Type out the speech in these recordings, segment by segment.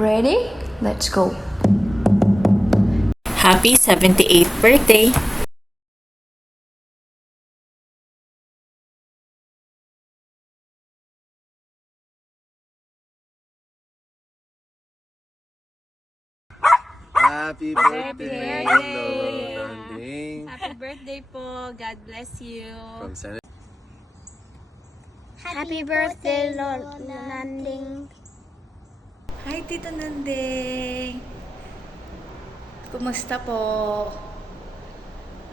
Ready? Let's go. Happy 78th birthday! Happy birthday, Lolo Landing. Happy birthday po. God bless you. From Senate. Happy birthday, Lolo Landing. Hi, Tito Nanding. Kumusta po?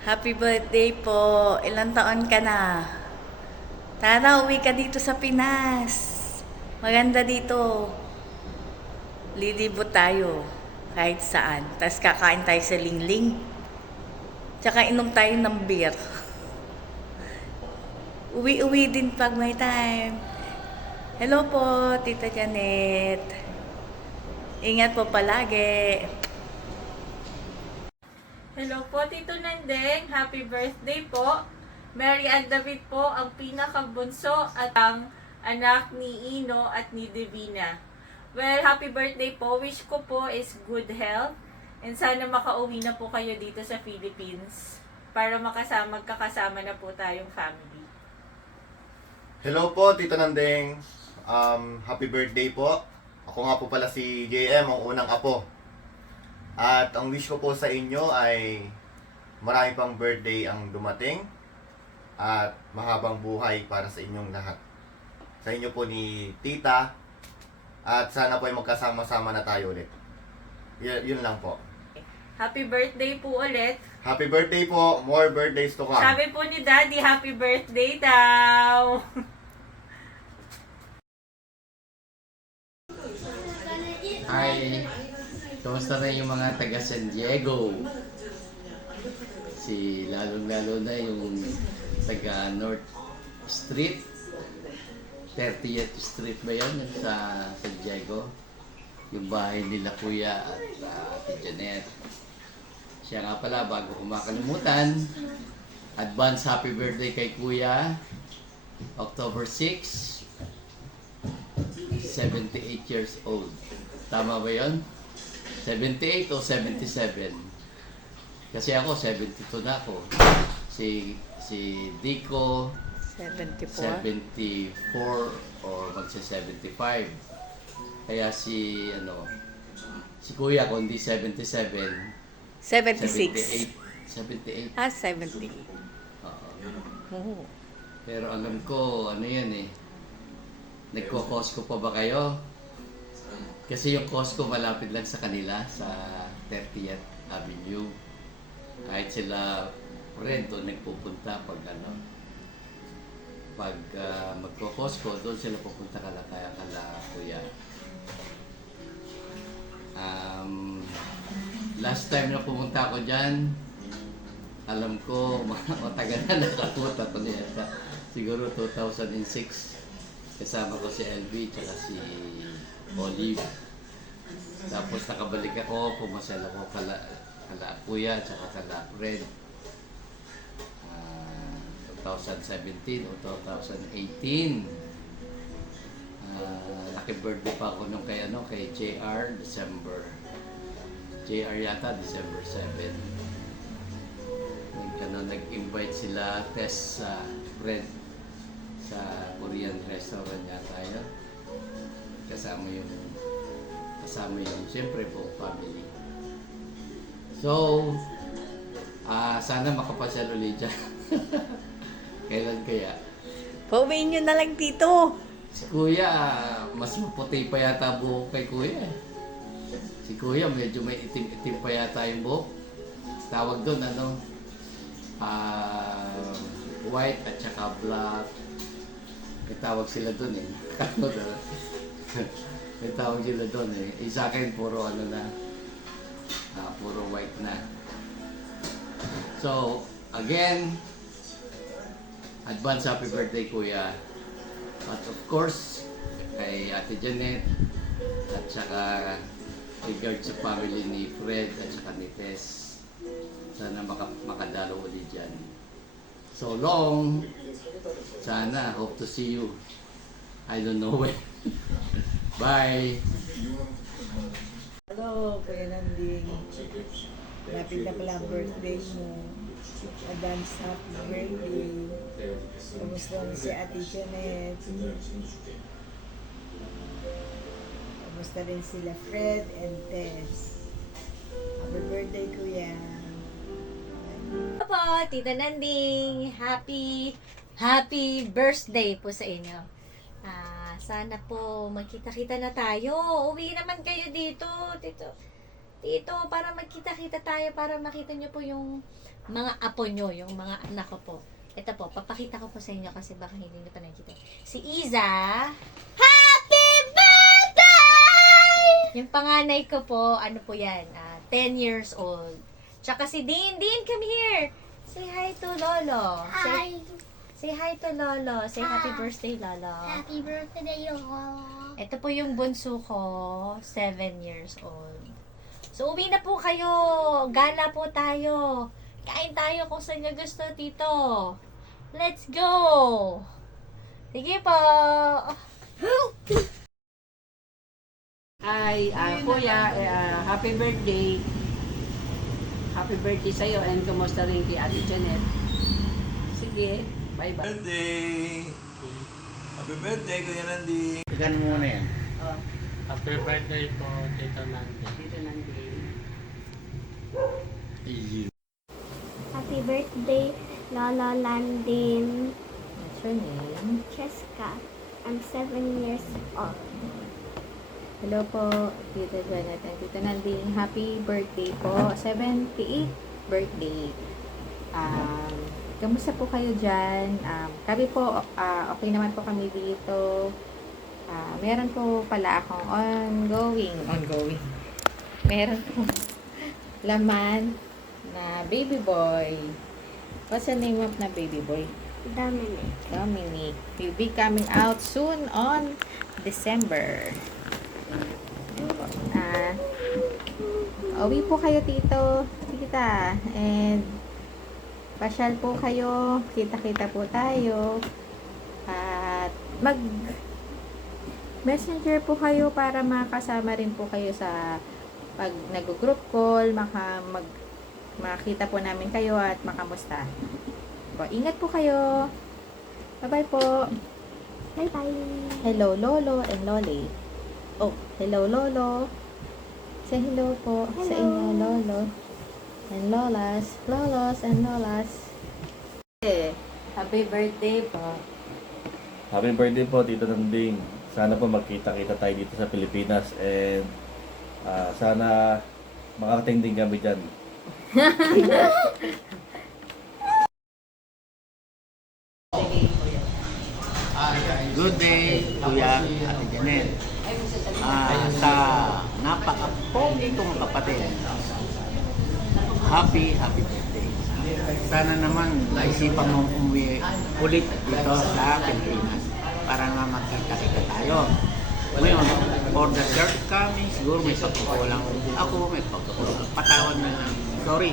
Happy birthday po. Ilang taon ka na? Tara, uwi ka dito sa Pinas. Maganda dito. Lilibot tayo. Kahit saan. Tapos kakain tayo sa Lingling. Tsaka inom tayo ng beer. Uwi-uwi din pag may time. Hello po, Tita Janet. Ingat po palagi. Hello po, Tito Nandeng. Happy birthday po. Mary and David po ang pinakabunso at ang anak ni Ino at ni Divina. Well, happy birthday po. Wish ko po is good health. And sana makauwi na po kayo dito sa Philippines para magkakasama na po tayong family. Hello po, Tito Nandeng. Happy birthday po. Ako nga po pala si JM, ang unang apo. At ang wish ko po sa inyo ay marami pang birthday ang dumating at mahabang buhay para sa inyong lahat. Sa inyo po ni Tita at sana po ay magkasama-sama na tayo ulit. Yun lang po. Happy birthday po ulit. Happy birthday po. More birthdays to come. Sabi po ni Daddy, happy birthday daw. Hi! Kamusta na yung mga taga San Diego? Lalong-lalo na yung taga North Street. 30th Street ba yun? Yung sa San Diego? Yung bahay nila Kuya at Ate Janet. Siya nga pala, bago ko makalimutan, advance happy birthday kay Kuya. October 6, 78 years old. Tama ba yun? 78 o 77? Kasi ako, 72 na ako. Si Dico, 74. 74 or magsa-75. Kaya si Kuya, kundi 77, 76. 78. 78. 70. Oo. Pero alam ko, yan eh. Nagko-Costco pa ba kayo? Kasi yung Costco malapit lang sa kanila, sa 30th Avenue. Kahit sila Fred doon nagpupunta pag magko-Costco, doon sila pupunta kala Kuya. Last time na pumunta ako dyan, alam ko, matagal na nakapunta ko niya. Siguro 2006. Kasama ko si LB tsaka si Olive. Tapos nakabalik ako, pumasal ako kala Kuya tsaka kala Fred. 2017 o 2018. Naki-birthday pa ako nung kay JR, December. JR yata, December 7. Nag-invite sila, Tess sa Fred sa Korean restaurant yata yun. Kasama yung siyempre po family. So, sana makapasyal ulit dyan. Kailan kaya? Pauwiin nyo na lang dito. Si Kuya, mas maputi pa yata buhok kay Kuya. Si Kuya, medyo may itim-itim pa yata yung buhok. Tawag doon, white at saka black. May tawag sila doon eh. May tawag sila doon eh. Sa akin, puro puro white na. So, again, advance happy birthday, Kuya. At of course, kay Ate Janet, at saka regard sa family ni Fred at saka ni Tess. Sana makadalo ulit dyan. So long. Sana, hope to see you. I don't know when. Bye. Malapit na pala ang birthday mo. Advance happy birthday. Kamusta mo si Ate Janet? Kamusta rin sila Fred and Tess? Happy birthday, Kuya. Hello po, Tita Nanding. Happy birthday po sa inyo. Sana po magkita-kita na tayo. Uwi naman kayo dito, Tito, para magkita-kita tayo, para makita nyo po yung mga apo nyo, yung mga anak ko po. Ito po, papakita ko po sa inyo kasi baka hindi nyo pa nakikita. Si Iza. Happy birthday! Yung panganay ko po, ano po yan, 10 years old. Tsaka si Dean, come here. Say hi to Lolo. Hi. Say hi to Lolo. Say happy birthday, Lolo. Happy birthday, Lola. Ito po yung bunso ko, 7 years old. So, uwi na po kayo. Gala po tayo. Kain tayo kung saan nyo gusto, Tito. Let's go! Sige po. Hi, Kuya, happy birthday. Happy birthday sa'yo and kumusta rin kay Ate Janet. Sige, bye-bye. Birthday! Happy birthday, Kuya Nanding! Ikan muna yan. Happy birthday po, Tito Nandi. Dito nandito. Easy. Happy birthday, Lola Landin. What's your name? Cheska. I'm 7 years old. Hello po, Tita Janet and Tita Nanding. Happy birthday po. 78th birthday. Kamusta po kayo dyan? Kami po, okay naman po kami dito. Meron po pala akong ongoing. Meron po laman na baby boy. What's the name of na baby boy? Dominic. Dominic. Will be coming out soon on December. Uwi po kayo, Tito. Tita. And pasyal po kayo. Kita-kita po tayo. At messenger po kayo para makasama rin po kayo sa pag nag-group call, makita po namin kayo at makamusta. Ingat po kayo. Bye-bye po. Bye-bye. Hello, Lolo and Lole. Oh, hello, Lolo. Say hello po sa inyo, Lolo. And Lolas. Lolos and Lolas. Happy birthday po. Happy birthday po, Tito Nanding. Sana po magkita-kita tayo dito sa Pilipinas and sana makakating din kami dyan. Good day, Kuya Ate Janet. Sa napaka-pogi kong kapatid, happy birthday. Sana naman naisipan mong umuwi ulit dito sa Pilipinas para nga magkita-kita tayo. Ngayon, for the shortcomings, siguro may pagkukulang ako, may pagkukulang. Patawad na lang. Sorry.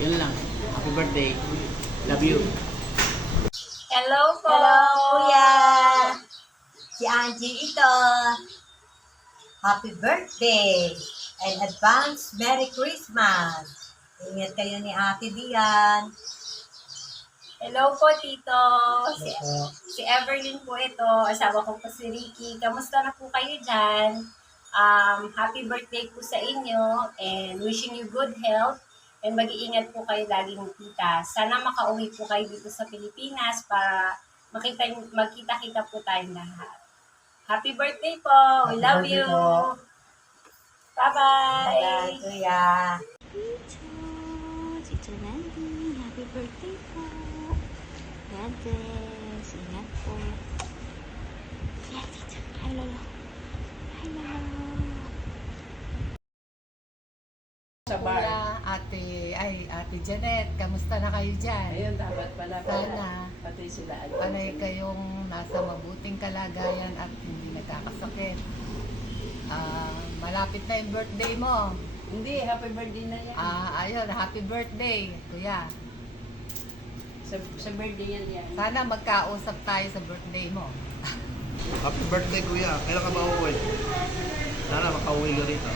Yun lang. Happy birthday. Love you. Hello po. Hello, Kuya! Si Angie ito. Happy birthday! And advance Merry Christmas! Ingat kayo ni Ate Dian. Hello po, Tito. Si Everlyn po ito. Asawa ko po si Ricky. Kamusta na po kayo dyan? Happy birthday po sa inyo and wishing you good health and mag-iingat po kayo laging tita. Sana makauwi po kayo dito sa Pilipinas para magkita-kita po tayong lahat. Happy birthday po! We love you! Bye-bye! Bye, Kuya! Tito Nandi, happy birthday po. God bless. Ingat po. Yeah, Tito. Hi, Lolo. Hi, Lolo. Sa bar. Ate Janet, kamusta na kayo dyan? Ayun, dapat pala Sana. pati sila. Panay kayong nasa mabuting kalagayan at hindi nagkakasakit. Malapit na yung birthday mo. Hindi, happy birthday na yan. Ayun, happy birthday, Kuya. Sa birthday yan. Sana magkausap tayo sa birthday mo. Happy birthday, Kuya. Kailan ka ba uuwi? Sana makauwi ka rito.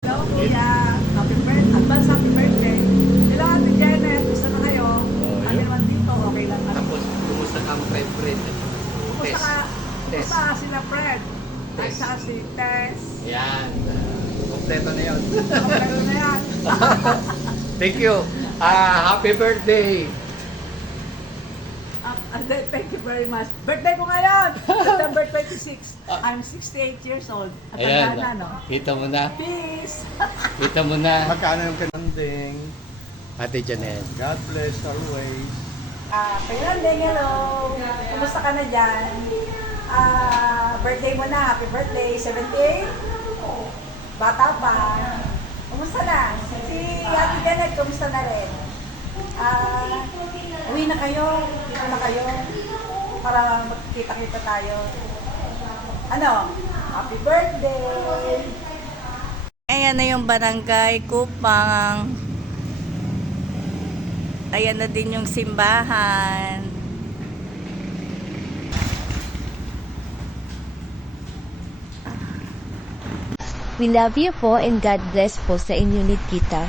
Hello sila Fred. At saka si Tess. Yan. Kompleto na yun. Kompleto na yan. Thank you. Happy birthday. Thank you very much. Birthday ko ngayon, September 26. I'm 68 years old. At Ayan. tanda na, no? Kita mo na. Peace! Kita mo na. Magkano yung kananding? Ate Janet. God bless always. Pinanding, hello! Kumusta ka na dyan? Birthday mo na, happy birthday, 78? Bata pa. Kumusta na? Si Ate Janet, kumusta na rin? Uwi na kayo, dito na kayo, para magkita-kita tayo. Ano? Happy birthday! Ayan na yung barangay Kupang. Ayan na din yung simbahan. We love you po and God bless po sa inyo ni Tita.